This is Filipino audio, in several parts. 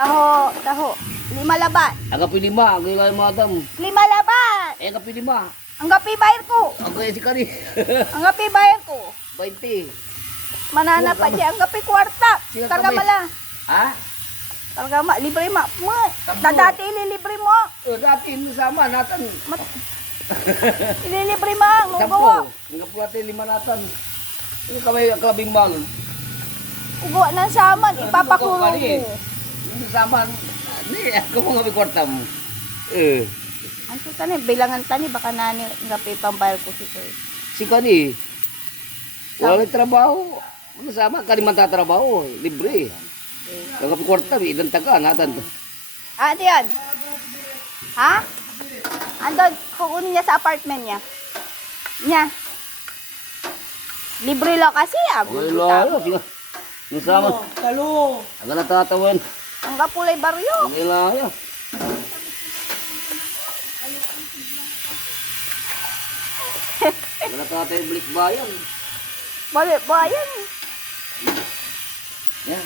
Taho, taho. 5 labat. Aga pilima, aga ilay madam. 5 labat. Aga pilima. Ang gapi bayar ko. Aga si kani. Ang gapi bayar ko. 20. Manana pa siya. Ang gapi kwarta. Sige, Karga kamay. mala. Ha? Karga ma. Libre ma. Tambo. Dati ililibre mo. Dati ino sama natan. Ililibre mo. Ang Sampo. ugawa. Nga po natin 5 natan. Ino kamay kalabing balon. Ugawa ng saman. Ipapakulong mo. Ino sama. Ni, ako mo nga may kwarta mo. Anto tani, bilangan tani. Baka nani gapi pambayar ko si Sir. Si kani. Wala trabaho. Ano sama? Kani man tatrabaho. Libre. Ang kapi kwarta, ilang taga, natan. Ah, ano yan? Ha? Andun, kukunin niya sa apartment niya. Niya. Libre lang kasi ah. Okay, lalo. Sige. Ano sama? Talo. Aga natatawan. Ang kapulay baryo. Okay, lalo. Aga natatawan balik bayan. Balik ba yan? Yan.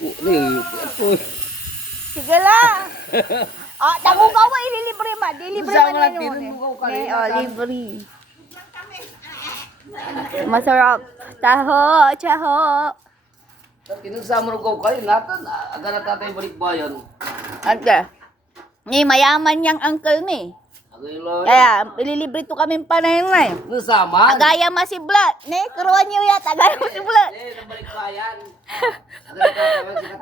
Ito. Sige lang. Ah, tagugaw mo, ililibre ma. Dilibre Sama ma natin, ninyo. lugaw ka rin. Oh, libre. Masarap. Taho, taho. Tinusama ko kayo, natan. Aga natatawan balik bayan. Ante. Ni mayaman yang uncle ni. Okay, lalo. Kaya, ililibre to kami panay na. Ano sama? Agaya masiblat. Ne, kuruan niyo ya. Agaya masiblat. Nabalik bayan. Aga natatawan si